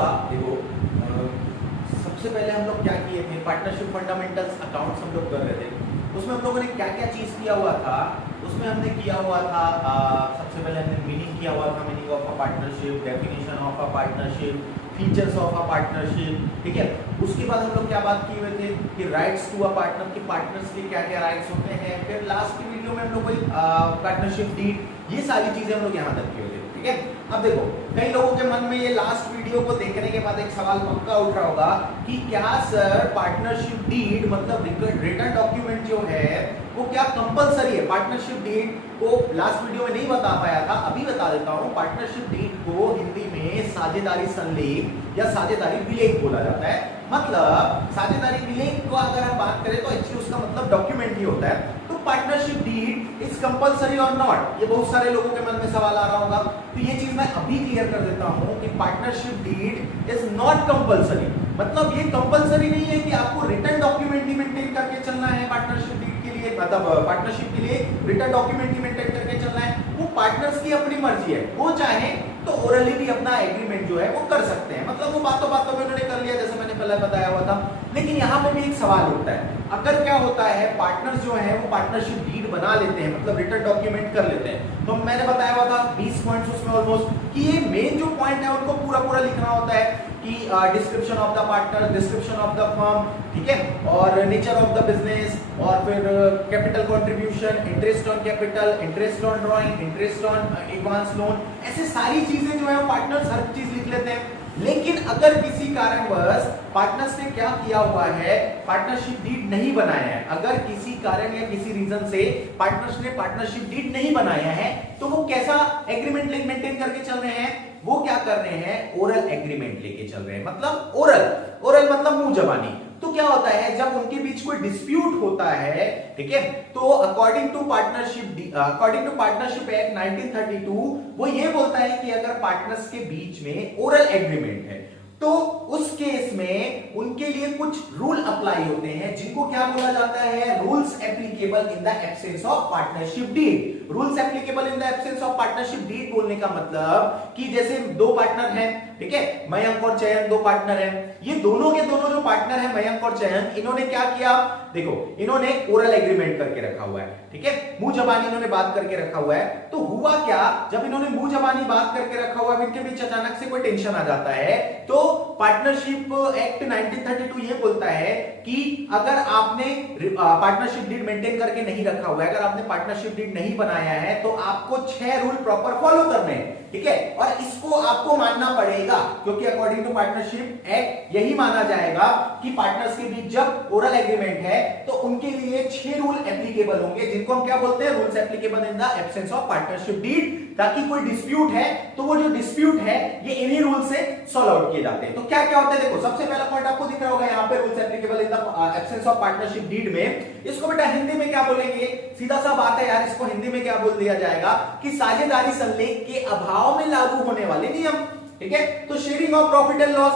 होगा, देखो सबसे पहले हम लोग क्या किए थे, पार्टनरशिप फंडामेंटल्स अकाउंट्स हम लोग कर रहे थे। उसमें हम लोगों ने क्या क्या चीज किया हुआ था, उसमें हमने किया हुआ था सबसे पहले हमने मीनिंग किया हुआ था, meaning of a partnership, definition of a partnership, features of a partnership, ठीक है। उसके बाद हम लोग क्या बात किए हुए थे कि राइट्स टू अ पार्टनर, कि पार्टनर्स के क्या क्या राइट्स होते हैं। फिर लास्ट की वीडियो में हम लोग कोई पार्टनरशिप डीड, ये सारी चीजें हम लोग यहाँ तक किए हुए थे, ठीक है। अब देखो कई लोगों के मन में ये लास्ट वीडियो को देखने के बाद एक सवाल पक्का उठ रहा होगा कि क्या सर पार्टनरशिप डीड मतलब रिटर्न डॉक्यूमेंट जो है वो क्या कंपलसरी है? पार्टनरशिप डीड को लास्ट वीडियो में नहीं बता पाया था, अभी बता देता हूं। पार्टनरशिप डीड को हिंदी में साझेदारी संलेख या साझेदारी विलेख बोला जाता है। मतलब साझेदारी विलेख को अगर हम बात करें तो एक्चुअली उसका मतलब डॉक्यूमेंट ही होता है। तो पार्टनरशिप डीड इज कंपलसरी और नॉट, ये बहुत सारे लोगों के मन में सवाल आ रहा होगा। तो ये चीज मैं अभी क्लियर कर देता हूं कि partnership deed is not compulsory. मतलब ये कंपलसरी नहीं है कि आपको रिटर्न डॉक्यूमेंट ही मेंटेन करके चलना है पार्टनरशिप डीड के लिए, मतलब पार्टनरशिप के लिए रिटर्न डॉक्यूमेंट ही मेंटेन करके चलना है। वो पार्टनर्स की अपनी मर्जी है, वो चाहे तो ओरली भी अपना एग्रीमेंट जो है वो कर सकते हैं, मतलब वो बातों बातों में उन्होंने कर लिया, जैसे मैंने पहले बताया हुआ था। लेकिन यहाँ पे भी एक सवाल उठता है, अगर क्या होता है पार्टनर्स जो है वो पार्टनरशिप डीड बना लेते हैं, मतलब रिटर्न डॉक्यूमेंट कर लेते हैं, तो मैंने बताया हुआ था 20 पॉइंट्स उसमें ऑलमोस्ट, कि ये मेन जो पॉइंट है उनको पूरा पूरा लिखना होता है कि description of the partner, description of the firm, ठीक है, और नेचर ऑफ द बिजनेस, और फिर capital contribution, interest on capital, interest on drawing, interest on advance loan, ऐसे सारी चीजें जो है पार्टनर्स हर चीज लिख लेते हैं। लेकिन अगर किसी कारणवश पार्टनर्स ने क्या किया हुआ है, पार्टनरशिप डीड नहीं बनाया है, अगर किसी कारण या किसी रीजन से पार्टनर्स ने पार्टनरशिप डीड नहीं बनाया है, तो वो कैसा एग्रीमेंट मेंटेन करके चल रहे हैं? वो क्या कर रहे हैं? ओरल एग्रीमेंट लेके चल रहे हैं। मतलब ओरल मतलब मुंह जबानी। तो क्या होता है जब उनके बीच कोई डिस्प्यूट होता है, ठीक है, तो अकॉर्डिंग टू पार्टनरशिप एक्ट 1932 वो ये बोलता है कि अगर पार्टनर्स के बीच में ओरल एग्रीमेंट है तो उस केस में उनके लिए कुछ रूल अप्लाई होते हैं, जिनको क्या बोला जाता है? Rules applicable in the absence of partnership deed. Rules applicable in the absence of partnership deed बोलने का मतलब कि जैसे दो पार्टनर हैं, ठीक है, मयंक और चयन दो पार्टनर हैं, ये दोनों के दोनों जो पार्टनर हैं मयंक और चयन, इन्होंने क्या किया? देखो इन्होंने ओरल एग्रीमेंट करके रखा हुआ है, ठीक है, मुंह जबानी इन्होंने बात करके रखा हुआ है। तो हुआ क्या, जब इन्होंने मुंह जबानी बात करके रखा हुआ है, इनके बीच अचानक से कोई टेंशन आ जाता है, तो पार्टनरशिप एक्ट 1932 ये बोलता है कि अगर आपने पार्टनरशिप डीड मेंटेन करके नहीं रखा हुआ है, अगर आपने पार्टनरशिप डीड नहीं बनाया है, तो आपको 6 रूल प्रॉपर फॉलो करने हैं, ठीक है, और इसको आपको मानना पड़ेगा, क्योंकि अकॉर्डिंग टू पार्टनरशिप एक्ट यही माना जाएगा कि पार्टनर्स के बीच जब ओरल एग्रीमेंट है तो उनके लिए 6 रूल एप्लीकेबल होंगे, जिनको हम क्या बोलते हैं? Rules applicable in the absence of partnership deed, ताकि कोई डिस्प्यूट है तो वो जो डिस्प्यूट है ये इन्हीं रूल से सॉल्व आउट किए जाते हैं। तो क्या क्या होता है? देखो सबसे पहला पॉइंट आपको दिख रहा होगा यहाँ पे, rules applicable in the absence of partnership deed में, इसको बेटा हिंदी में क्या बोलेंगे? सीधा सा बात है यार, इसको हिंदी में क्या बोल दिया जाएगा कि साझेदारी संलेख के अभाव में लागू होने वाले नियम, ठीक है। तो sharing of profit and loss,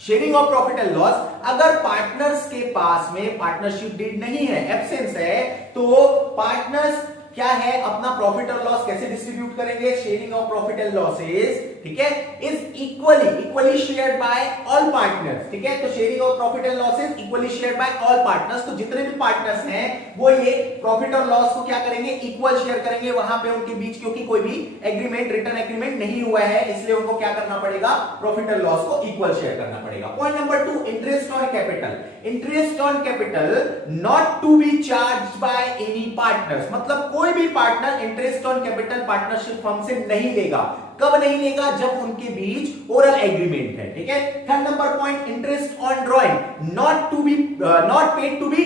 sharing of profit and loss, अगर पार्टनर्स के पास में पार्टनरशिप डीड नहीं है, एब्सेंस है, तो पार्टनर्स क्या है, अपना प्रॉफिट और लॉस कैसे डिस्ट्रीब्यूट करेंगे? Sharing of profit and losses, ठीक है, is equally shared by all partners, ठीक है। तो sharing of profit and losses equally shared by all partners, तो जितने भी पार्टनर्स हैं वो ये प्रॉफिट और लॉस को क्या करेंगे? इक्वल शेयर करेंगे। वहां पे उनके बीच क्योंकि कोई भी एग्रीमेंट, रिटर्न एग्रीमेंट नहीं हुआ है, इसलिए उनको क्या करना पड़ेगा? प्रॉफिट और लॉस को इक्वल शेयर करना पड़ेगा। Point number 2, interest on capital, interest on capital not to be charged by any partners, मतलब कोई भी partner interest on capital partnership firm से नहीं लेगा। कब नहीं लेगा? जब उनके बीच ओरल एग्रीमेंट है, ठीक है। Third number point, interest on drawing not paid to be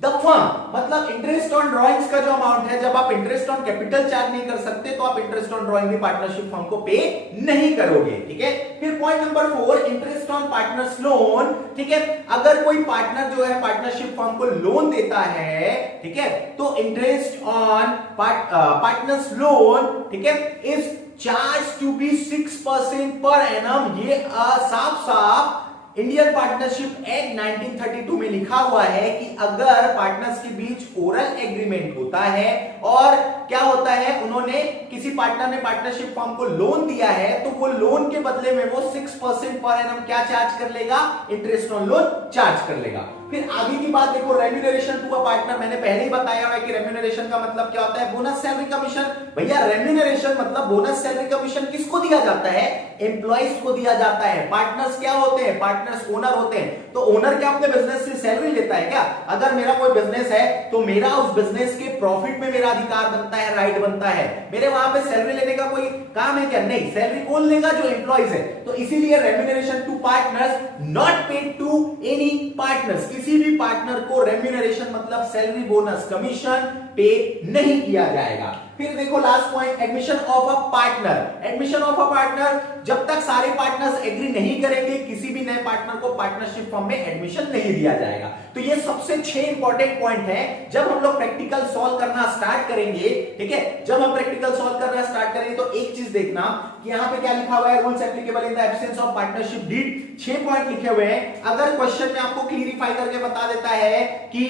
the firm, मतलब इंटरेस्ट ऑन ड्राइंग्स का जो अमाउंट है, जब आप इंटरेस्ट ऑन कैपिटल चार्ज नहीं कर सकते तो आप इंटरेस्ट ऑन ड्राइंग भी पार्टनरशिप फर्म को पे नहीं करोगे, ठीक है। फिर point number 4, interest on partners loan, ठीक है, अगर कोई पार्टनर जो है पार्टनरशिप फर्म को लोन देता है, ठीक है, तो इंटरेस्ट ऑन पार्टनर्स लोन, ठीक है, is charge to be 6% per annum. ये साफ साफ इंडियन पार्टनरशिप एक्ट 1932 में लिखा हुआ है कि अगर पार्टनर्स के बीच ओरल एग्रीमेंट होता है और क्या होता है, उन्होंने किसी पार्टनर ने पार्टनरशिप फर्म को लोन दिया है, तो वो लोन के बदले में वो 6% पर एनम क्या चार्ज कर लेगा, इंटरेस्ट ऑन लोन चार्ज कर लेगा। फिर आगे की बात देखो, रेम्यूनरेशन टू अ पार्टनर, मैंने पहले ही बताया है कि रेम्यूनरेशन का मतलब क्या होता है, बोनस सैलरी कमीशन। भैया रेम्यूनरेशन मतलब बोनस सैलरी कमीशन किसको दिया जाता है, एम्प्लॉइज को दिया जाता है। पार्टनर्स क्या होते हैं, पार्टनर्स ओनर होते हैं। तो ओनर क्या अपने बिजनेस से सैलरी लेता है क्या? अगर मेरा कोई बिजनेस है तो मेरा उस बिजनेस के प्रॉफिट में मेरा अधिकार बनता है, राइट बनता है। मेरे वहां पे सैलरी लेने का कोई काम है क्या? नहीं। सैलरी कौन लेगा, जो एम्प्लॉइज है। तो इसीलिए remuneration to partners not paid to any partners, किसी भी पार्टनर को रेम्यूनरेशन मतलब सैलरी, बोनस, कमीशन पे नहीं किया जाएगा। फिर देखो last point, admission of a partner. Admission of a partner, जब तक सारे पार्टनर्स एग्री नहीं करेंगे किसी भी नए पार्टनर को पार्टनरशिप फर्म में एडमिशन नहीं दिया जाएगा। तो ये सबसे 6 इंपॉर्टेंट पॉइंट है जब हम लोग प्रैक्टिकल सॉल्व करना स्टार्ट करेंगे। ठीक है, जब हम प्रैक्टिकल सॉल्व करना स्टार्ट करेंगे तो एक चीज देखना कि यहां पे क्या लिखा हुआ है, rules applicable in the absence of partnership deed. 6 point लिखे हुए हैं। अगर क्वेश्चन में आपको क्लियरिफाई करके बता देता है कि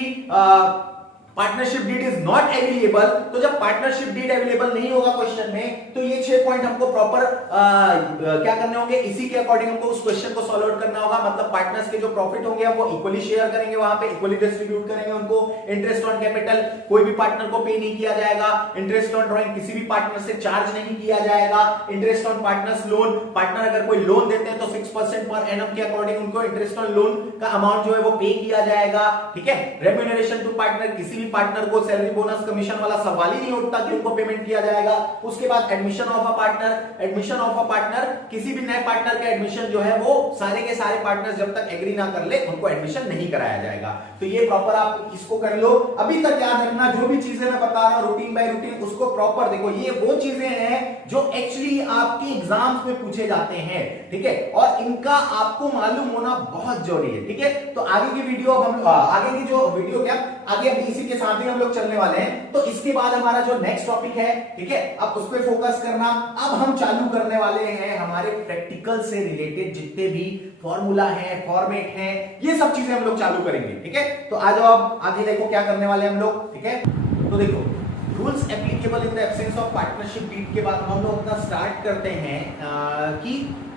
partnership deed is not available, तो जब पार्टनरशिप डीड अवेलेबल नहीं होगा क्वेश्चन में, तो ये 6 पॉइंट हमको प्रॉपर क्या करने होंगे, इसी के अकॉर्डिंग हमको उस क्वेश्चन को सॉल्व आउट करना होगा। मतलब पार्टनर्स के जो प्रॉफिट होंगे हम वो इक्वली शेयर करेंगे, वहां पे इक्वली डिस्ट्रीब्यूट करेंगे उनको। इंटरेस्ट ऑन कैपिटल कोई भी पार्टनर को पे नहीं किया जाएगा। इंटरेस्ट ऑन ड्रॉइंग किसी भी पार्टनर से चार्ज नहीं किया जाएगा। Interest on partners loan, partner अगर कोई लोन देते हैं तो 6% पर एनम के अकॉर्डिंग उनको इंटरेस्ट ऑन लोन का अमाउंट जो है वो पे किया जाएगा। ठीक है, रेम्यूनरेशन टू पार्टनर, किसी भी पार्टनर को सैलरी, बोनस, कमीशन वाला सवाल ही नहीं उठता कि उनको पेमेंट किया जाएगा। उसके बाद admission of a partner. Admission of a partner, किसी भी नए पार्टनर का एडमिशन जो है वो सारे के सारे पार्टनर्स जब तक एग्री ना कर ले उनको एडमिशन नहीं कराया जाएगा। तो ये प्रॉपर आप इसको कर लो। अभी तक याद रखना, जो भी चीजें मैं बता रहा हूं रूटीन बाय रूटीन उसको प्रॉपर देखो। ये वो चीजें हैं जो एक्चुअली आपके एग्जाम्स में पूछे जाते हैं। ठीक है, और इनका आपको मालूम होना बहुत जरूरी है। ठीक है, तो आगे की वीडियो अब हम आगे की जो वीडियो क्या आगे इसी के साथ ही हम लोग चलने वाले हैं। तो इसके बाद हमारा जो नेक्स्ट टॉपिक है, ठीक है, अब उस पर फोकस करना। अब हम चालू करने वाले हैं हमारे प्रैक्टिकल से रिलेटेड जितने भी फॉर्मूला है, फॉर्मेट है, ये सब चीजें हम लोग चालू करेंगे। ठीक है, तो आ जाओ अब आगे देखो क्या करने वाले हैं हम लोग। ठीक है, तो देखो rules applicable in the absence of partnership deed के बाद हम लोग अपना स्टार्ट करते हैं कि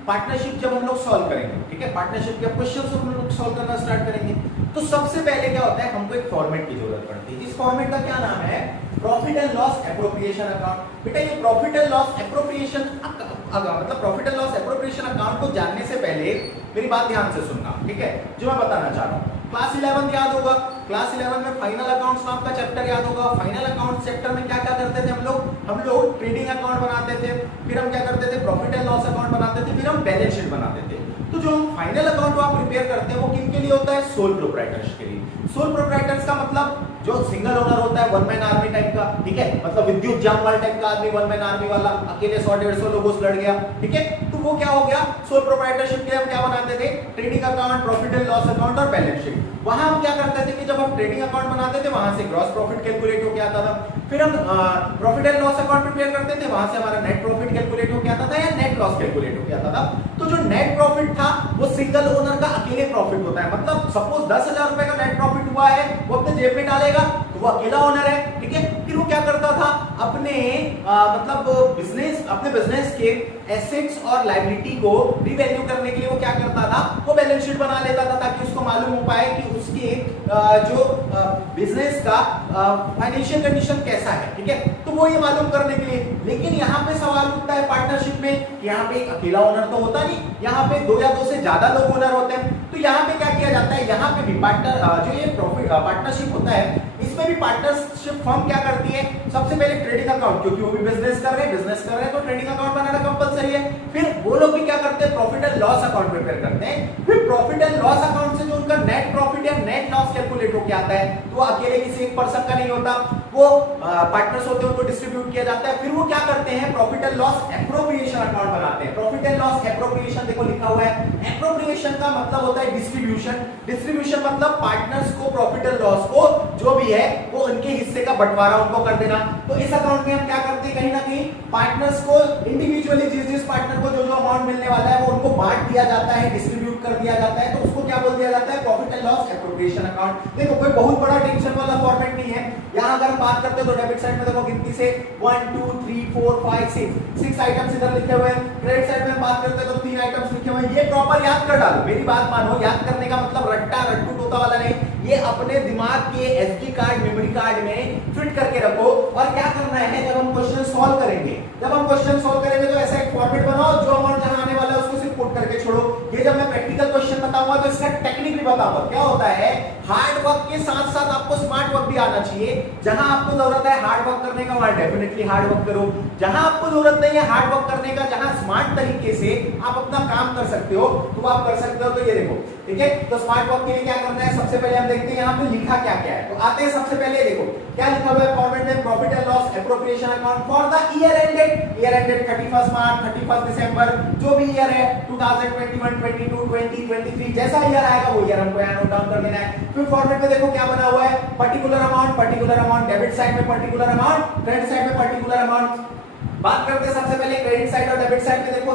पार्टनरशिप जब हम लोग सॉल्व करेंगे। ठीक है, पार्टनरशिप के क्वेश्चंस हम लोग सॉल्व करना स्टार्ट करेंगे तो सबसे पहले क्या होता है, हमको एक फॉर्मेट की जरूरत पड़ती है। इस फॉर्मेट का क्या नाम है, profit and loss appropriation account. बेटा ये प्रॉफिट एंड लॉस एप्रोप्रिएशन मतलब profit and loss appropriation account को जानने से पहले मेरी बात ध्यान से सुनना। ठीक है, जो मैं बताना चाह रहा हूं, क्लास 11 याद होगा, क्लास 11 में फाइनल अकाउंट्स नाम का चैप्टर याद होगा। फाइनल अकाउंट चैप्टर में क्या क्या करते थे हम लोग ट्रेडिंग अकाउंट बनाते थे, फिर हम क्या करते थे, प्रॉफिट एंड लॉस अकाउंट बनाते थे, फिर हम बैलेंस शीट बनाते थे। तो जो हम फाइनल अकाउंट आप प्रिपेयर करते हैं वो किनके लिए होता है, सोल प्रोप्राइटर्स के लिए। सोल प्रोप्राइटर्स का मतलब जो सिंगल ओनर होता है, वन मैन आर्मी टाइप का। ठीक है, मतलब विद्युत जामवाल टाइप का आदमी, वन मैन आर्मी वाला, अकेले 100-150 लोगों से लड़ गया। ठीक है, तो वो क्या हो गया, सोल प्रोप्राइटरशिप के लिए हम क्या बनाते थे, trading account, profit and loss account और बैलेंस शीट। वहां हम क्या करते थे कि जब हम ट्रेडिंग अकाउंट बनाते थे वहां से ग्रॉस प्रॉफिट कैलकुलेट होके आता था, फिर हम profit and loss account prepare करते थे, वहां से हमारा नेट प्रॉफिट कैलकुलेट होके आता था या नेट लॉस कैलकुलेट होके आता था। तो जो नेट प्रॉफिट था वो सिंगल ओनर का अकेले प्रॉफिट होता है। मतलब सपोज 10,000 रुपए का नेट प्रॉफिट हुआ है, वो अपने जेब में डालेगा तो वो अकेला ओनर है। ठीक है, फिर वो क्या करता था, अपने मतलब अपने बिजनेस के एसेट्स और लायबिलिटी को रिवैल्यू करने के लिए वो क्या करता था, वो बैलेंस शीट बना लेता था ताकि उसको मालूम हो पाए कि उसके जो बिजनेस का फाइनेंशियल कंडीशन कैसा है। ठीक है, तो वो ये मालूम करने के लिए। लेकिन यहाँ पे सवाल उठता है पार्टनरशिप में कि यहाँ पे एक अकेला ओनर तो होता नहीं, यहाँ पे 2 या 2 से ज्यादा लोग ओनर होते हैं। तो यहाँ पे क्या किया जाता है, यहाँ पे भी पार्टनर जो ये प्रॉफिट पार्टनरशिप होता है इसमें भी पार्टनरशिप फर्म क्या करती है, सबसे पहले ट्रेडिंग अकाउंट, क्योंकि वो भी बिजनेस कर रहे हैं तो ट्रेडिंग अकाउंट बनाना कंपलसरी है। फिर वो लोग भी क्या करते हैं, profit and loss account prepare करते हैं। फिर प्रॉफिट एंड लॉस अकाउंट से जो उनका नेट प्रॉफिट या नेट लॉस कैलकुलेट होकर आता है तो वो अकेले किसी एक पर्सन का नहीं होता, वो पार्टनर्स होते हैं, उनको डिस्ट्रीब्यूट किया जाता है। फिर वो क्या करते हैं, profit and loss appropriation account बनाते हैं। प्रॉफिट एंड लॉस एप्रोप्रिएशन देखो लिखा हुआ है, एप्रोप्रिएशन का मतलब होता है डिस्ट्रीब्यूशन। डिस्ट्रीब्यूशन मतलब पार्टनर्स को प्रॉफिट एंड लॉस को जो भी है वो उनके हिस्से का बंटवारा उनको कर देना। तो इस अकाउंट में हम क्या करते हैं, कहीं ना कहीं पार्टनर्स को इंडिविजुअली जिस पार्टनर को जो अमाउंट मिलने वाला है वो उनको बांट दिया जाता है, डिस्ट्रीब्यूट कर दिया जाता है तो उसको क्या बोल दिया जाता है, profit and loss appropriation account. देखो कोई बहुत बड़ा टेंशन वाला फॉर्मेट नहीं है। यहाँ अगर बात करते हो तो डेबिट साइड में देखो गिनती से 1 2 3 4 5 6 आइटम्स इधर लिखे हुए हैं। क्रेडिट साइड में बात करते हो तो 3 आइटम्स लिखे हुए हैं। ये प्रॉपर याद कर डालो, मेरी बात मानो, याद करने का मतलब रट्टा रट्टू टोता वाला नहीं, ये अपने दिमाग के एसडी कार्ड मेमोरी कार्ड में फिट करके रखो। और क्या करना है, जब हम क्वेश्चन सॉल्व करेंगे, तो ऐसा एक फॉर्मेट बनाओ, जो अमाउंट जहां आने वाला है उसको सिर्फ पुट करके छोड़ो। ये जब मैं प्रैक्टिकल क्वेश्चन बताऊंगा तो इसका टेक्निक भी बताऊंगा। क्या होता है, हार्ड वर्क के साथ साथ आपको स्मार्ट वर्क भी आना चाहिए। जहां आपको जरूरत है हार्ड वर्क करने का, वहां डेफिनेटली हार्ड वर्क करो। जहां आपको जरूरत नहीं है हार्ड वर्क करने का, जहां स्मार्ट तरीके से आप अपना काम कर सकते हो तो आप कर सकते हो। तो ये देखो, ठीक है, तो स्मार्ट वर्क के लिए क्या करना है, सबसे पहले हम देखते हैं यहाँ पे लिखा क्या क्या है। तो आते हैं सबसे पहले, देखो क्या लिखा हुआ है फॉर्मेट में, profit and loss appropriation account for the year ended 31 मार्च 31 दिसंबर, जो भी ईयर है 2021 22 20 23, जैसा ईयर आएगा वो ईयर हमको यहाँ नोट डाउन कर देना है। फिर फॉर्मेट में देखो क्या बना हुआ है, पर्टिकुलर अमाउंट डेबिट साइड में, पर्टिकुलर अमाउंट क्रेडिट साइड में, पर्टिकुलर अमाउंट। बात करते हैं सबसे पहले क्रेडिट साइड और डेबिट साइड में। देखो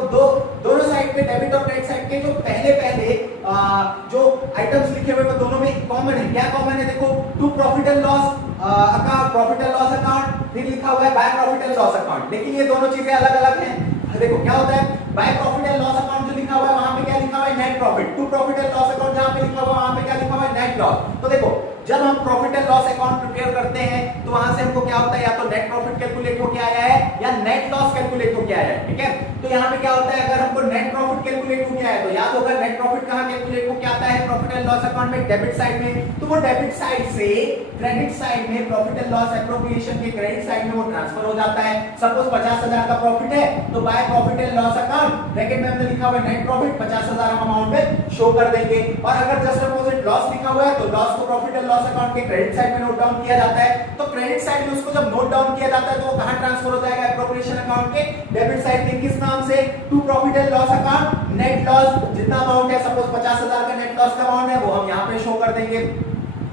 दोनों साइड पे, डेबिट और क्रेडिट साइड के जो पहले जो आइटम्स लिखे हुए हैं दोनों में कॉमन है। क्या कॉमन है, देखो to profit and loss account, profit and loss account, फिर लिखा हुआ है by profit and loss account. लेकिन ये दोनों चीजें अलग अलग हैं। देखो क्या होता है, by profit and loss account जो लिखा हुआ है वहां पे क्या लिखा हुआ है, net profit. To profit and loss account जहां पे लिखा हुआ है वहां पे क्या लिखा हुआ है, नेट लॉस। तो देखो जब हम profit and loss account prepare करते हैं तो वहां से हमको क्या होता है, या तो नेट प्रॉफिट कैलकुलेट होके आया है या नेट लॉस कैलकुलेट होके आया है। ठीक है, तो यहाँ पे क्या होता है, अगर हमको नेट प्रॉफिट कैलकुलेट होके आया है तो याद होगा नेट प्रॉफिट कहां कैलकुलेट होके आता है, प्रॉफिट एंड लॉस अकाउंट में, डेबिट साइड में। तो वो डेबिट साइड से क्रेडिट साइड में, प्रॉफिट एंड लॉस एप्रोप्रिएशन के क्रेडिट साइड में वो ट्रांसफर हो जाता है। सपोज 50,000 का प्रॉफिट है तो bye profit and loss account bracket में हमने लिखा हुआ है नेट प्रॉफिट, 50,000 हम अमाउंट पे शो कर देंगे। और अगर जस्ट अपोजिट लॉस लिखा हुआ है तो लॉस को प्रॉफिट एंड लॉस अकाउंट के क्रेडिट साइड में नोट डाउन किया जाता है। तो क्रेडिट साइड में उसको जब नोट डाउन किया जाता है तो वो कहां ट्रांसफर हो जाएगा, एप्रोप्रिएशन अकाउंट के डेबिट साइड में। किस नाम से, to profit and loss account net loss. जितना अमाउंट है, सपोज 50,000 का नेट लॉस का अमाउंट है वो हम यहां पे शो कर देंगे।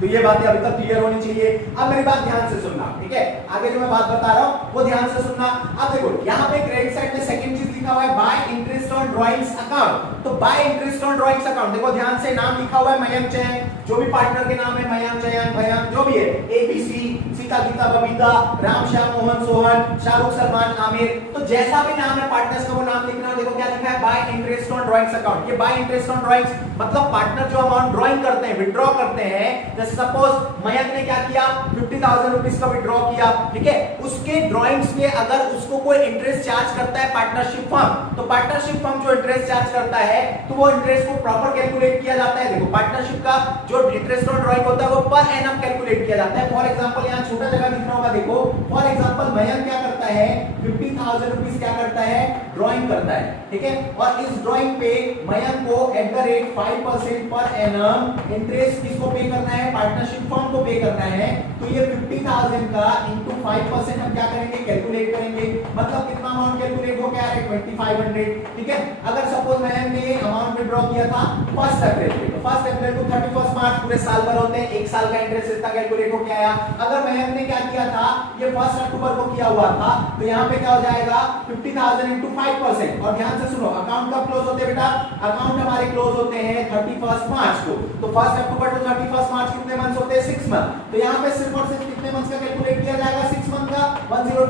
तो ये बातें अभी तक क्लियर होनी चाहिए। अब मेरी बात ध्यान से सुनना, ठीक है, आगे जो मैं बात बता रहा हूं वो ध्यान से सुनना। अब देखो यहाँ पे क्रेडिट साइड में सेकंड चीज लिखा हुआ है by interest on drawings account. तो by interest on drawings account, देखो ध्यान से, नाम लिखा हुआ है मयंक जैन, जो भी पार्टनर के नाम है मयंक जैन, भयंक, जो भी है, ABC, सीता गीता बबीता, राम श्याम मोहन सोहन, शाहरुख सलमान आमिर, तो जैसा भी नाम है पार्टनर्स का वो नाम लिखना। देखो क्या लिखा है, by interest on drawings account. ये बाय इंटरेस्ट ऑन ड्राइंग्स मतलब पार्टनर जो अमाउंट ड्राइंग करते हैं, विड्रॉ करते हैं, जैसे सपोज मयंक ने क्या किया, 50,000 रुपीस का विड्रॉ किया, ठीक है, उसके ड्राइंग्स में अगर उसको कोई इंटरेस्ट चार्ज करता है पार्टनरशिप फर्म, तो पार्टनरशिप फर्म जो इंटरेस्ट चार्ज करता है तो वो इंटरेस्ट को प्रॉपर कैलकुलेट किया जाता है। देखो पार्टनरशिप का जो इंटरेस्ट ऑन ड्राइंग होता है वो पर एनम कैलकुलेट किया जाता है। फॉर एग्जांपल यहाँ छोटा जगह दिख रहा होगा, देखो फॉर एग्जांपल मयंक क्या करता है, 50,000 रुपीस क्या करता है, ड्राइंग करता है, ठीक है, और इस ड्राइंग पे मयंक को at the rate 5% per annum interest किसको पे करना है, पार्टनरशिप फर्म को पे करना है। तो ये 50,000 का इंटू 5% हम क्या करेंगे, कैलकुलेट करेंगे, मतलब कितना अमाउंट कैलकुलेट हो गया है, 2500, ठीक है। अगर सपोज मयंक ने अमाउंट विड्रॉ किया था 1 अप्रैल पे, तो 1 अप्रैल को 31 मार्च पूरे साल भर होते हैं, एक साल का इंटरेस्ट इतना कैलकुलेट हो गया। अगर मयंक ने क्या किया था, ये 1 अक्टूबर को किया हुआ था, तो यहाँ पे क्या हो जाएगा 50,000 इंटू 5%। और ध्यान से सुनो, अकाउंट कब क्लोज होते हैं बेटा, अकाउंट हमारे क्लोज होते हैं 31 मार्च को। तो 1 अक्टूबर टू 31 मार्च कितने मंथ्स होते हैं, 6 मंथ। तो यहाँ पे सिर्फ और सिर्फ कितने मंथ्स का कैलकुलेट किया जाएगा, 6 मंथ का। 1020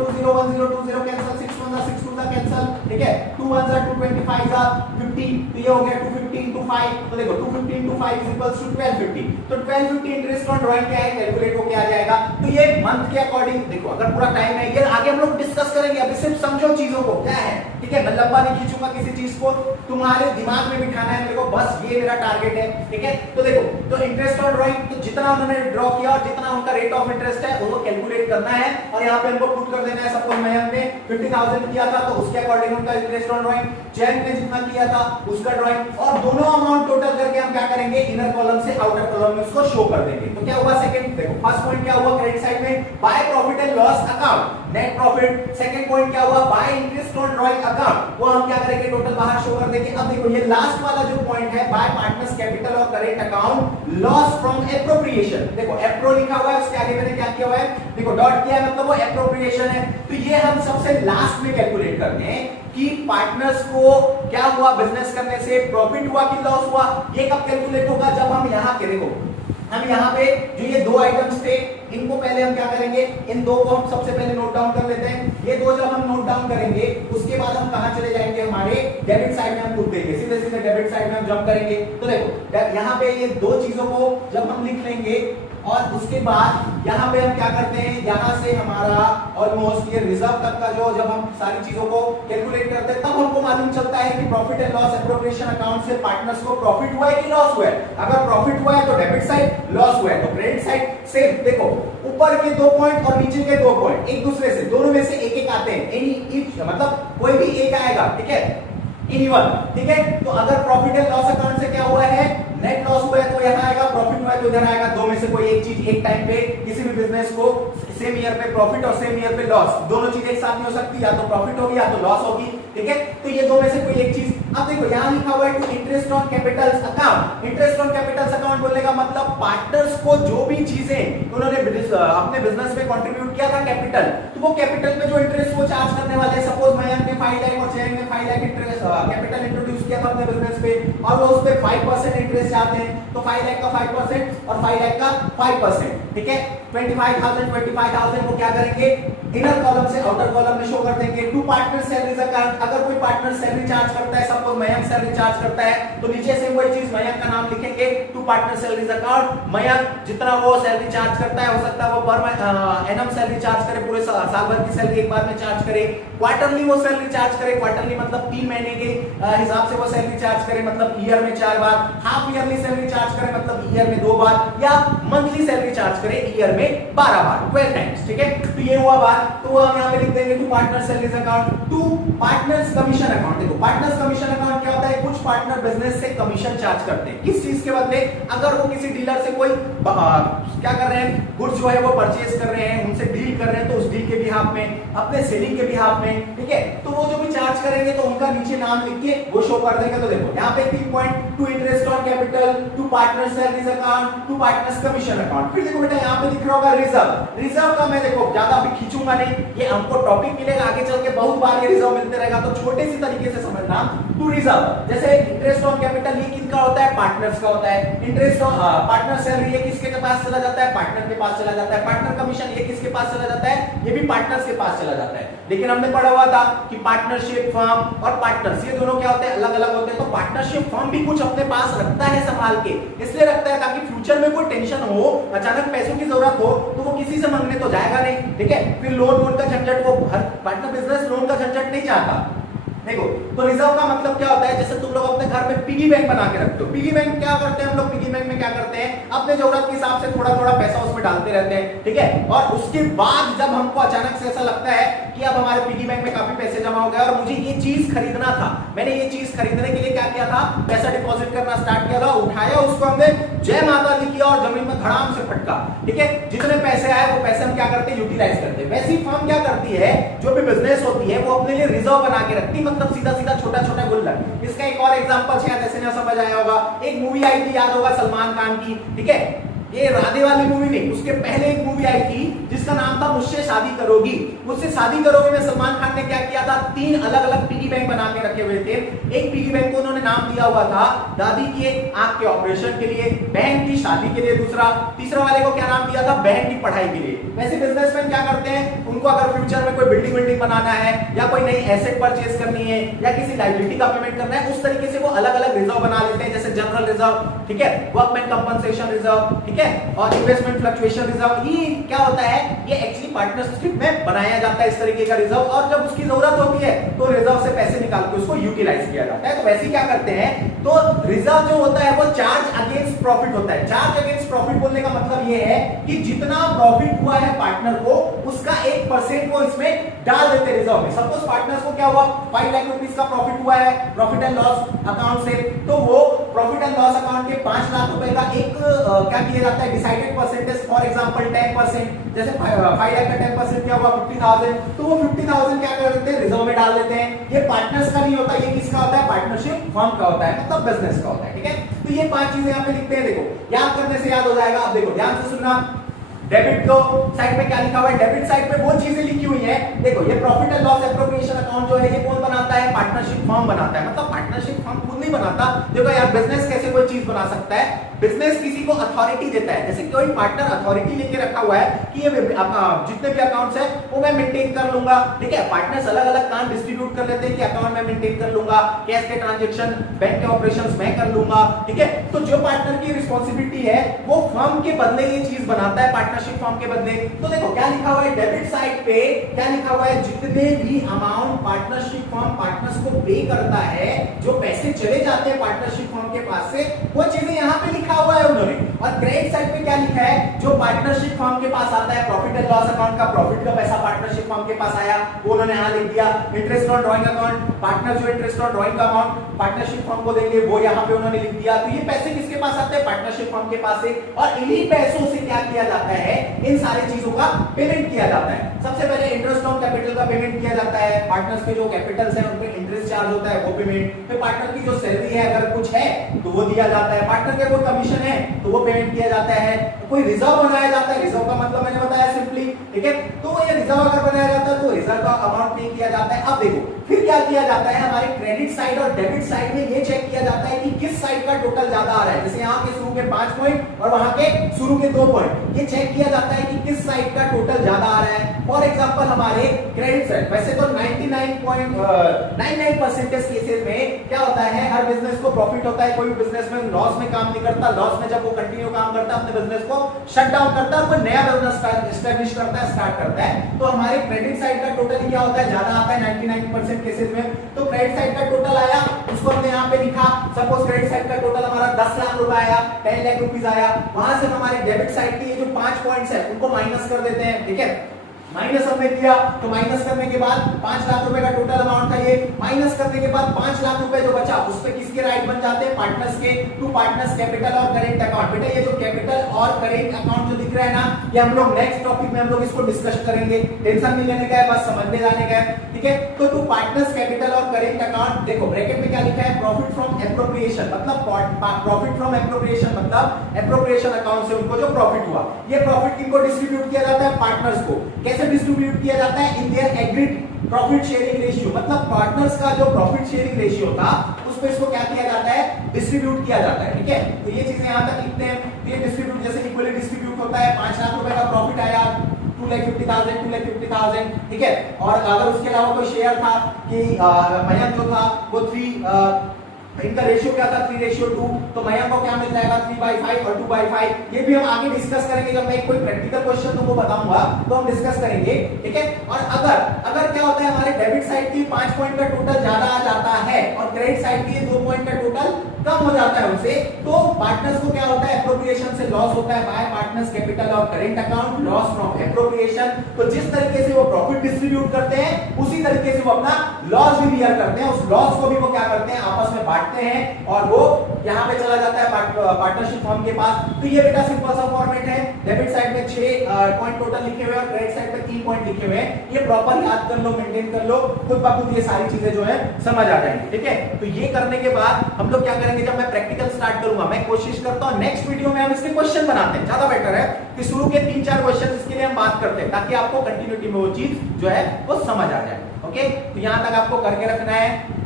कैंसिल, 6 1 6 2 कैंसिल, ठीक है, 2 1 225 50, तो ये हो गया 250 into 5। तो देखो 250 into 5 is equals to 1250। तो 1250 इंटरेस्ट ऑन ड्राइंग क्या है, कैलकुलेट होके आ जाएगा। तो ये मंथ के अकॉर्डिंग, देखो अगर पूरा टाइम है, ये आगे हम लोग डिस्कस करेंगे, अभी सिर्फ समझो चीजों को क्या है, ठीक है। मैं लंबा नहीं खींचूंगा किसी चीज को, तुम्हारे दिमाग में बिठाना है मेरे को, बस ये मेरा टारगेट है, ठीक है। तो देखो, तो इंटरेस्ट ऑन ड्राइंग, तो जितना उन्होंने ड्रॉ किया और जितना उनका रेट ऑफ इंटरेस्ट है वो कैलकुलेट करना है, और यहाँ पे हमको पुट कर देना है। सपोज मयंक ने 50,000 किया था तो उसके अकॉर्डिंग उनका इंटरेस्ट ऑन ड्राइंग, जैंक ने जितना किया था उसका ड्राइंग, और दोनों अमाउंट टोटल करके हम क्या करेंगे, इनर कॉलम से आउटर कॉलम में उसको शो कर देंगे। तो क्या हुआ, सेकंड देखो, फर्स्ट पॉइंट क्या हुआ क्रेडिट साइड में, bye profit and loss account net profit. Second point क्या हुआ, bye interest on drawing account, वो हम क्या करेंगे, टोटल बाहर शो कर देंगे। अब देखो ये लास्ट वाला जो पॉइंट है बाय बाय पार्टनर्स कैपिटल और current account loss from appropriation. देखो एप्रो लिखा हुआ है, उसके आगे मैंने क्या किया हुआ है, देखो डॉट किया है, मतलब वो एप्रोप्रिएशन है। तो ये हम सबसे लास्ट में कैलकुलेट करते हैं कि पार्टनर्स को क्या हुआ, बिजनेस करने से प्रॉफिट हुआ कि लॉस हुआ। ये कब कैलकुलेट होगा, जब हम यहाँ के, देखो हम यहाँ पे जो ये दो आइटम्स थे इनको पहले हम क्या करेंगे, इन दो को हम सबसे पहले नोट डाउन कर लेते हैं। ये दो जब हम नोट डाउन करेंगे उसके बाद हम कहां चले जाएंगे, हमारे डेबिट साइड में हम कूद देंगे, सीधे सीधे डेबिट साइड में हम जंप करेंगे। तो देखो यहाँ पे ये दो चीजों को जब हम लिख लेंगे और उसके बाद यहाँ पे हम क्या करते हैं, यहाँ से हमारा ऑलमोस्ट ये रिजर्व तक का जो जब हम सारी चीजों को कैलकुलेट करते हैं तब हमको मालूम चलता है कि profit and loss appropriation account से पार्टनर्स को प्रॉफिट हुआ है कि लॉस हुआ है। अगर प्रॉफिट हुआ है तो डेबिट साइड, लॉस हुआ है तो क्रेडिट साइड। सेम देखो ऊपर के 2 पॉइंट और नीचे के 2 पॉइंट एक दूसरे से, दोनों में से एक एक आते हैं, एनी मतलब कोई भी एक आएगा, ठीक है, एनीवन, ठीक है। तो अगर प्रॉफिट एंड लॉस अकाउंट से क्या हुआ है, नेट लॉस हुआ है तो यहाँ आएगा, प्रॉफिट हुआ है तो इधर आएगा। दो में से कोई एक चीज एक टाइम पे किसी भी बिजनेस को सेम ईयर पे प्रॉफिट और सेम ईयर पे लॉस, दोनों चीजें एक साथ नहीं हो सकती, या तो प्रॉफिट होगी या तो लॉस होगी, ठीक है। तो ये दो में से कोई एक चीज। अब देखो यहाँ लिखा हुआ है to interest on capitals account. Interest on capitals account बोलने का मतलब पार्टनर्स को जो भी चीजें उन्होंने अपने बिजनेस में कंट्रीब्यूट किया था कैपिटल, तो वो कैपिटल पे जो इंटरेस्ट वो चार्ज करने वाले, सपोज मयंक ने 5 लाख और जयंत ने 5 लाख इंटरेस्ट कैपिटल इंट्रोड्यूस किया था अपने बिजनेस पे और वो उस पे 5% इंटरेस्ट चाहते हैं, तो 5 लाख का 5% और 5 लाख का 5%, ठीक है। 25,000 को क्या करेंगे, इनर कॉलम से आउटर कॉलम में शो कर देंगे। टू पार्टनर सैलरीज अकाउंट, अगर कोई पार्टनर सैलरी चार्ज करता है, सपोज मयंक सैलरी चार्ज करता है, तो नीचे से वही चीज मयंक का नाम लिखेंगे, to partner salaries account. Mayank जितना वो सैलरी चार्ज करता है, हो सकता है वो पर एनम सैलरी चार्ज करे, पूरे साल भर की सैलरी एक बार में चार्ज करे। क्वार्टरली वो सैलरी चार्ज करे, क्वार्टरली मतलब 3 महीने के हिसाब से वो सैलरी चार्ज करे, मतलब ईयर में 4 बार। हाफ ईयरली सैलरी चार्ज करे, मतलब ईयर में 2 बार, या मंथली सैलरी चार्ज करे ईयर में 12 बार, 12 टाइम्स, ठीक है। तो ये हुआ बात, तो हम यहाँ पे लिख देंगे to partner salaries account. To partners commission account, देखो पार्टनर्स कमीशन अकाउंट क्या होता है, कुछ पार्टनर बिजनेस से कमीशन चार्ज करते हैं, किस चीज के बदले, अगर वो किसी डीलर से कोई क्या कर रहे हैं, गुड्स जो है वो परचेज कर रहे हैं, उनसे डील कर रहे हैं, तो उस डील के बिहाफ में, अपने सेलिंग के बिहाफ में, ठीक है, तो वो जो भी चार्ज करेंगे तो उनका नीचे नाम लिख के वो शो कर देंगे। तो देखो यहाँ पे 3 point, to interest on capital, to partner salaries account, to partners commission account. फिर देखो बेटा यहाँ पे दिख रहा होगा रिजर्व। रिजर्व का मैं देखो ज्यादा अभी खींचूंगा नहीं, ये हमको टॉपिक मिलेगा आगे चल के, बहुत बार ये रिजर्व मिलते रहेगा, तो छोटे सी तरीके से समझना। टू रिजर्व, जैसे इंटरेस्ट ऑन कैपिटल ये किसका होता है, पार्टनर्स का होता है। इंटरेस्ट ऑन पार्टनर सैलरी ये किसके पास चला जाता है, पार्टनर के पास चला जाता है। पार्टनर कमीशन ये किसके पास चला जाता है, ये भी पार्टनर्स के पास चला जाता है। लेकिन हमने पढ़ा हुआ था कि पार्टनरशिप फर्म और पार्टनर्स ये दोनों क्या होते हैं, अलग अलग होते हैं। तो पार्टनरशिप फर्म भी कुछ अपने पास रखता है संभाल के, इसलिए रखता है ताकि फ्यूचर में कोई टेंशन हो, अचानक पैसों की जरूरत हो तो वो किसी से मांगने तो जाएगा नहीं, ठीक है। फिर लोन का झंझट, वो हर पार्टनर बिजनेस लोन का झंझट नहीं चाहता। देखो तो रिजर्व का मतलब क्या होता है, जैसे तुम लोग अपने घर में पिगी बैंक बना के रखते हो। पिगी बैंक क्या करते हैं हम लोग, पिगी बैंक में क्या करते हैं, अपने जरूरत के हिसाब से थोड़ा थोड़ा पैसा उसमें डालते रहते हैं, ठीक है। और उसके बाद जब हमको अचानक से ऐसा लगता है कि अब हमारे पिगी बैंक में काफी पैसे जमा हो गए और मुझे ये चीज खरीदना था, मैंने ये चीज खरीदने के लिए क्या किया था, पैसा डिपॉजिट करना स्टार्ट किया था, उठाया उसको, हमने जय माता दी किया और जमीन में धड़ाम से फटका, ठीक है। जितने पैसे आए वो पैसे हम क्या करते हैं, यूटिलाइज करते हैं। वैसी फर्म क्या करती है, जो भी बिजनेस होती है वो अपने लिए रिजर्व बना के रखती है, मतलब सीधा सीधा छोटा छोटा गुल्लक। इसका एक और एग्जांपल शायद ऐसे ना समझ आया होगा, एक मूवी आई थी, याद होगा, सलमान खान की, ठीक है। ये राधे वाली मूवी नहीं, उसके पहले एक मूवी आई थी जिसका नाम था मुझसे शादी करोगी। मुझसे शादी करोगी में सलमान खान ने क्या किया था, 3 अलग अलग पिगी बैंक बना के रखे हुए थे। एक पिगी बैंक को उन्होंने नाम दिया हुआ था दादी की आंख के ऑपरेशन के लिए, बहन की शादी के लिए दूसरा, तीसरा वाले को क्या नाम दिया था, बहन की पढ़ाई के लिए। वैसे बिजनेसमैन क्या करते हैं, उनको अगर फ्यूचर में कोई बिल्डिंग बनाना है या कोई नई एसेट परचेज करनी है या किसी लायबिलिटी का पेमेंट करना है, उस तरीके से वो अलग अलग रिजर्व बना लेते हैं, जैसे जनरल रिजर्व, ठीक है, वर्कमैन कंपनसेशन रिजर्व, ठीक है, और इन्वेस्टमेंट फ्लक्चुएशन रिजर्व। ये क्या होता है, ये एक्चुअली पार्टनरशिप में बनाया जाता है इस तरीके का रिजर्व, और जब उसकी जरूरत होती है तो रिजर्व से पैसे निकाल के उसको यूटिलाइज किया जाता है। तो वैसे क्या करते हैं, तो रिजर्व जो होता है वो चार्ज अगेंस्ट प्रॉफिट होता है। चार्ज अगेंस्ट प्रॉफिट बोलने का मतलब ये है कि जितना प्रॉफिट हुआ है पार्टनर को, उसका 1% वो इसमें डाल देते हैं रिजर्व में। सपोज पार्टनर्स को क्या हुआ, 5 लाख रुपीस का प्रॉफिट हुआ है प्रॉफिट एंड लॉस अकाउंट से, तो वो प्रॉफिट एंड लॉस अकाउंट के 5 लाख रुपए का एक क्या किया जाता है, डिसाइडेड परसेंटेज, फॉर एग्जांपल 10%, जैसे 5 लाख का 10% क्या हुआ, 50,000, तो वो 50,000 क्या कर देते हैं, रिजर्व में डाल देते हैं। ये पार्टनर्स का नहीं होता, ये किसका होता है, पार्टनरशिप फर्म का होता है, मतलब बिजनेस का होता है, ठीक है। तो ये 5 चीजें यहां पे लिखते हैं, देखो याद करने से याद हो जाएगा। अब देखो ध्यान से सुनना, डेबिट को साइड पे क्या लिखा हुआ है, डेबिट साइड पे वो चीजें लिखी हुई है। देखो ये profit and loss appropriation account जो है ये कौन बनाता है, पार्टनरशिप फर्म बनाता है। मतलब पार्टनरशिप फर्म खुद नहीं बनाता। देखो यार बिजनेस कैसे कोई चीज बना सकता है, बिजनेस किसी को अथॉरिटी देता है। जैसे कोई पार्टनर अथॉरिटी लेके रखा हुआ है कि ये जितने भी अकाउंट्स है वो मैं मेंटेन कर लूंगा, ठीक है। पार्टनर्स अलग अलग काम डिस्ट्रीब्यूट कर लेते हैं कि अकाउंट में मेंटेन कर लूंगा, कैश के ट्रांजैक्शन, बैंक के ऑपरेशंस मैं कर लूंगा, ठीक है। तो जो पार्टनर की रिस्पांसिबिलिटी है वो फर्म के बदले ये चीज बनाता है, पार्टनरशिप फर्म के बदले। तो देखो क्या लिखा हुआ है डेबिट साइड पे, क्या लिखा हुआ है, जितने भी अमाउंट पार्टनरशिप फर्म पार्टनर्स को पे करता है, जो पैसे चले जाते हैं पार्टनरशिप फर्म के पास से, वो चीजें यहां पे लिखा हुआ है उन्होंने। और क्रेडिट साइड पे क्या लिखा है, जो पार्टनरशिप फर्म के पास आता है, प्रॉफिट एंड लॉस अकाउंट का प्रॉफिट का पैसा पार्टनरशिप फर्म के पास आया, वो उन्होंने यहां लिख दिया। Interest on drawing account, partner जो इंटरेस्ट ऑन ड्राइंग का अमाउंट पार्टनरशिप फर्म को देंगे, वो यहां पे उन्होंने लिख दिया। तो ये पैसे किसके पास आते हैं, पार्टनरशिप फर्म के पास से। और इन्हीं पैसों से क्या किया जाता है, इन सारी चीजों का पेमेंट किया जाता है। सबसे पहले इंटरेस्ट ऑन कैपिटल का पेमेंट किया जाता है, पार्टनर्स के जो कैपिटल्स हैं उन पे इंटरेस्ट चार्ज होता है, वो पेमेंट। फिर पार्टनर की जो सैलरी है अगर कुछ है तो वो दिया जाता है, पार्टनर के कोई कमीशन है तो वो पेमेंट किया जाता है, कोई रिजर्व बनाया जाता है, रिजर्व का मतलब मैंने बताया सिंपली, ठीक है। तो ये रिजर्व अगर बनाया जाता है तो रिजर्व का अमाउंट पे किया जाता है। अब देखो फिर क्या किया जाता है, हमारे क्रेडिट साइड और डेबिट साइड में ये चेक किया जाता है कि किस साइड का टोटल ज्यादा आ रहा है। जैसे यहाँ के शुरू के 5 पॉइंट और वहां के शुरू के 2 पॉइंट, ये चेक किया जाता है कि किस साइड का टोटल ज्यादा आ रहा है। फॉर एग्जांपल हमारे क्रेडिट साइड, वैसे तो 99.99% केसेस में क्या होता है, हर बिजनेस को प्रॉफिट होता है, कोई बिजनेसमैन लॉस में काम नहीं करता। लॉस में जब वो कंटिन्यू काम करता है अपने बिजनेस को शट डाउन करता है और कोई नया बिजनेस एस्टैब्लिश करता है, स्टार्ट करता है। तो हमारे क्रेडिट साइड का टोटल क्या होता है, ज्यादा आता है 99% केसेस में। तो क्रेडिट साइड का टोटल आया, उसको हमने यहाँ पे लिखा। सपोज क्रेडिट साइड का टोटल हमारा 10 लाख रुपए आया, 10 लाख रुपीस आया। वहां से हमारे डेबिट साइड के ये जो 5 पॉइंट्स है उनको माइनस कर देते हैं, ठीक है। माइनस हमने किया तो माइनस करने के बाद 5 लाख रुपए का टोटल अमाउंट था, ये माइनस करने के बाद 5 लाख रुपए जो बचा उस पे किसके राइट बन जाते हैं, पार्टनर्स के। टू पार्टनर्स कैपिटल और करेंट अकाउंट। बेटा ये जो कैपिटल और करेंट अकाउंट जो दिख रहा है ना, ये हम लोग नेक्स्ट टॉपिक में हम लोग इसको डिस्कस करेंगे। टेंशन नहीं लेने का है, बस समझने जाने का है, ठीक है। तो टू पार्टनर्स कैपिटल और करेंट अकाउंट, देखो ब्रैकेट में क्या लिखा है, प्रॉफिट फ्रॉम एप्रोप्रिएशन, मतलब प्रॉफिट फ्रॉम एप्रोप्रिएशन मतलब एप्रोप्रिएशन अकाउंट से उनको जो प्रॉफिट हुआ, ये प्रॉफिट किनको डिस्ट्रीब्यूट किया जाता है, पार्टनर्स को। कैसे डिस्ट्रीब्यूट किया जाता है, in their agreed profit sharing ratio, मतलब पार्टनर्स का जो प्रॉफिट शेयरिंग रेशियो था उस पे इसको क्या किया जाता है, डिस्ट्रीब्यूट किया जाता है, ठीक है। तो ये चीजें यहां तक लिखते हैं। तो ये डिस्ट्रीब्यूट जैसे इक्वली डिस्ट्रीब्यूट होता है। 5 लाख रुपए का प्रॉफिट आया, 2,50,000, ठीक है। और अगर उसके अलावा कोई शेयर था कि मयंक जो था वो 3 इनका रेशियो क्या था, 3:2, तो मयंक को क्या मिल जाएगा, 3/5 और 2/5। ये भी हम आगे डिस्कस करेंगे, जब मैं कोई प्रैक्टिकल क्वेश्चन तुमको बताऊंगा तो हम डिस्कस करेंगे, ठीक है। और अगर क्या होता है, हमारे डेबिट साइड की 5 पॉइंट का टोटल ज्यादा आ जाता है और क्रेडिट साइड की 2 पॉइंट का टोटल कम हो जाता है उनसे, तो पार्टनर्स को क्या होता है, एप्रोप्रिएशन से लॉस होता है बाय पार्टनर्स कैपिटल और current account, loss from appropriation. तो जिस तरीके से वो प्रॉफिट डिस्ट्रीब्यूट करते हैं उसी तरीके से वो अपना लॉस भी बियर करते हैं। उस लॉस को भी वो क्या करते हैं, आपस में बांटते हैं और वो यहां पे चला जाता है पार्टनरशिप फर्म के पास। तो ये बेटा सिंपल सा फॉर्मेट है। डेबिट साइड में 6 पॉइंट टोटल लिखे हुए और क्रेडिट साइड पे 3 पॉइंट लिखे हुए हैं। ये प्रॉपर याद कर लो, मेंटेन कर लो, खुद ब खुद ये सारी चीजें जो है समझ आ जाएंगी, ठीक है। तो ये करने के बाद हम लोग क्या करेंगे, जब मैं प्रैक्टिकल स्टार्ट करूंगा, मैं कोशिश करता हूं नेक्स्ट वीडियो में हम इसके क्वेश्चन बनाते हैं, ज्यादा बेटर है कि शुरू के 3-4 क्वेश्चन इसके लिए हम बात करते हैं ताकि आपको कंटिन्यूटी में वो चीज जो है वो समझ आ जाए। ओके, तो यहां तक आपको करके रखना है।